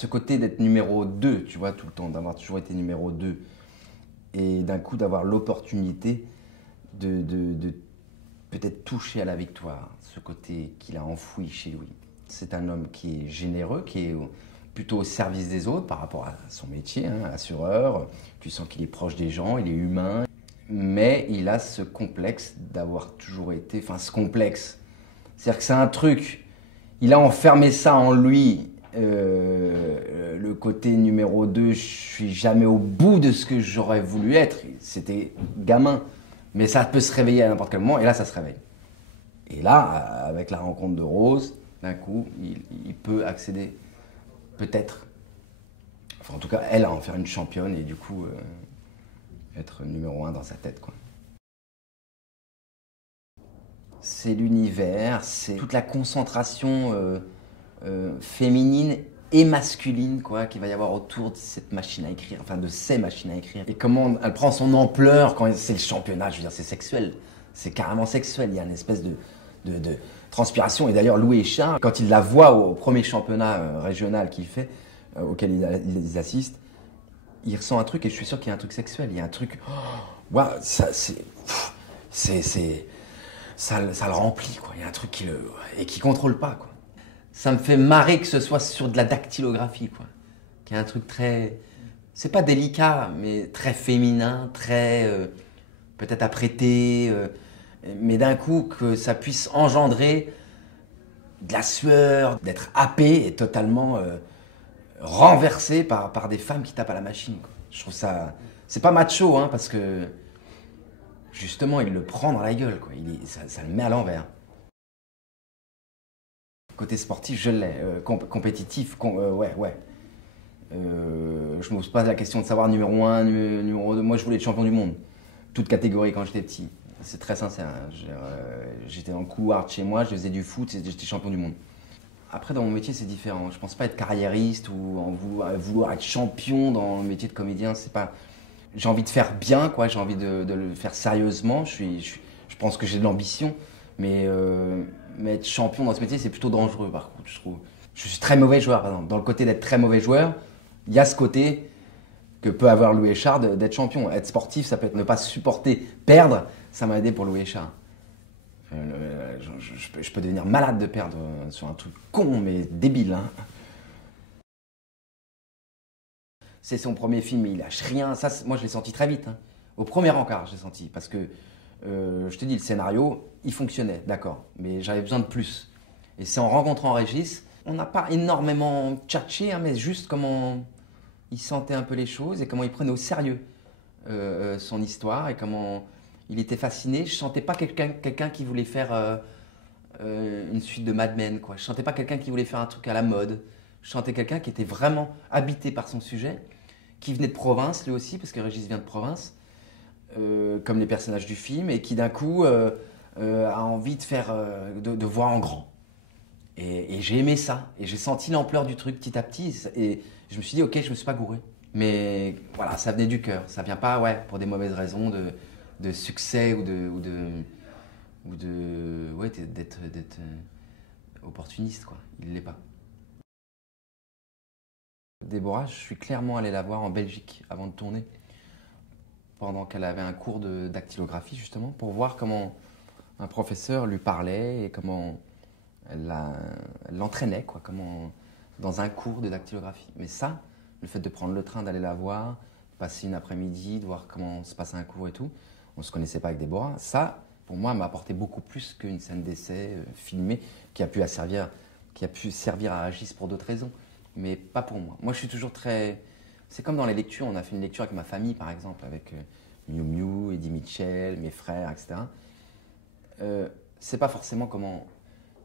Ce côté d'être numéro 2, tu vois, tout le temps, d'avoir toujours été numéro 2, et d'un coup d'avoir l'opportunité de peut-être toucher à la victoire, ce côté qu'il a enfoui chez lui. C'est un homme qui est généreux, qui est plutôt au service des autres par rapport à son métier, hein, assureur. Tu sens qu'il est proche des gens, il est humain. Mais il a ce complexe d'avoir toujours été... Enfin, ce complexe. C'est-à-dire que c'est un truc... Il a enfermé ça en lui. Le côté numéro 2, je suis jamais au bout de ce que j'aurais voulu être. C'était gamin. Mais ça peut se réveiller à n'importe quel moment. Et là, ça se réveille. Et là, avec la rencontre de Rose, d'un coup, il peut accéder, peut-être, enfin en tout cas, elle, à en faire une championne et du coup, être numéro 1 dans sa tête, quoi. C'est l'univers, c'est toute la concentration féminine et masculine, quoi, qu'il va y avoir autour de cette machine à écrire, enfin de ces machines à écrire. Et comment elle prend son ampleur quand c'est le championnat, je veux dire, c'est sexuel. C'est carrément sexuel, il y a une espèce de transpiration. Et d'ailleurs, Louis Échard, quand il la voit au premier championnat régional qu'il fait, auquel ils assistent, il ressent un truc, et je suis sûr qu'il y a un truc sexuel. Il y a un truc... Oh, wow, ça le remplit, quoi. Il y a un truc qui le... et qui contrôle pas, quoi. Ça me fait marrer que ce soit sur de la dactylographie, quoi. Qu'il y a un truc très... C'est pas délicat, mais très féminin, très... peut-être apprêté... mais d'un coup, que ça puisse engendrer de la sueur, d'être happé et totalement renversé par des femmes qui tapent à la machine, quoi. Je trouve ça... C'est pas macho, hein, parce que justement, il le prend dans la gueule, quoi. Ça le met à l'envers. Côté sportif, je l'ai. Compétitif, ouais. Je me pose pas la question de savoir numéro 1, numéro 2. Moi, je voulais être champion du monde. Toute catégorie quand j'étais petit. C'est très sincère, hein. J'étais dans le couloir de chez moi, je faisais du foot, j'étais champion du monde. Après, dans mon métier, c'est différent. Je pense pas être carriériste ou vouloir être champion dans le métier de comédien. C'est pas... J'ai envie de faire bien, quoi. J'ai envie de le faire sérieusement. Je pense que j'ai de l'ambition, mais être champion dans ce métier, c'est plutôt dangereux, par contre, je trouve. Je suis très mauvais joueur, par exemple. Dans le côté d'être très mauvais joueur, il y a ce côté que peut avoir Louis Échard d'être champion. Être sportif, ça peut être ne pas supporter perdre. Ça m'a aidé pour Louis Échard. Je peux devenir malade de perdre sur un truc con, mais débile, hein. C'est son premier film, il lâche rien. Ça, moi, je l'ai senti très vite, hein. Au premier encart, je l'ai senti. Parce que, je te dis, le scénario, il fonctionnait, d'accord. Mais j'avais besoin de plus. Et c'est en rencontrant Régis, on n'a pas énormément tchatché, hein, mais juste comment il sentait un peu les choses et comment il prenait au sérieux son histoire et comment il était fasciné. Je sentais pas quelqu'un qui voulait faire une suite de Mad Men, quoi. Je sentais pas quelqu'un qui voulait faire un truc à la mode. Je sentais quelqu'un qui était vraiment habité par son sujet, qui venait de province lui aussi, parce que Régis vient de province, comme les personnages du film, et qui d'un coup a envie de faire, de voir en grand. Et j'ai aimé ça, et j'ai senti l'ampleur du truc petit à petit, et je me suis dit, ok, je me suis pas gouré. Mais voilà, ça venait du cœur, ça vient pas, ouais, pour des mauvaises raisons de succès ou ouais, d'être opportuniste, quoi. Il l'est pas. Déborah, je suis clairement allé la voir en Belgique avant de tourner, pendant qu'elle avait un cours de dactylographie, justement, pour voir comment un professeur lui parlait et comment elle l'entraînait, quoi, comment, dans un cours de dactylographie. Mais ça, le fait de prendre le train, d'aller la voir, passer une après-midi, de voir comment se passe un cours et tout, on ne se connaissait pas avec Déborah, ça, pour moi, m'a apporté beaucoup plus qu'une scène d'essai filmée qui a pu servir à Régis pour d'autres raisons. Mais pas pour moi. Moi, je suis toujours très... C'est comme dans les lectures. On a fait une lecture avec ma famille, par exemple, avec Miu Miu, Eddie Mitchell, mes frères, etc. C'est pas forcément comment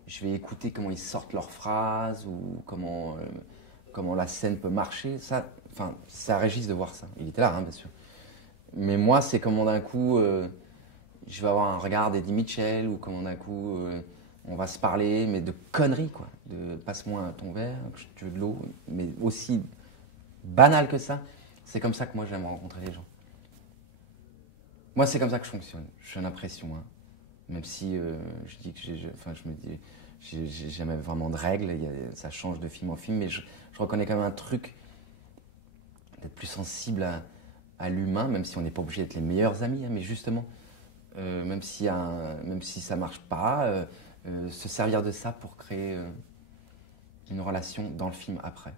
je vais écouter comment ils sortent leurs phrases ou comment la scène peut marcher. Ça, enfin, c'est à Régis de voir ça. Il était là, hein, bien sûr. Mais moi, c'est comment d'un coup, je vais avoir un regard d'Eddie Mitchell ou comment d'un coup... on va se parler, mais de conneries, quoi. De passe-moi ton verre, tu veux de l'eau, mais aussi banal que ça. C'est comme ça que moi j'aime rencontrer les gens. Moi, c'est comme ça que je fonctionne. J'ai l'impression, hein. Même si je dis que enfin, je me dis, j'ai jamais vraiment de règles, ça change de film en film, mais je reconnais quand même un truc d'être plus sensible à l'humain, même si on n'est pas obligé d'être les meilleurs amis, hein, mais justement, même si ça marche pas, se servir de ça pour créer une relation dans le film après.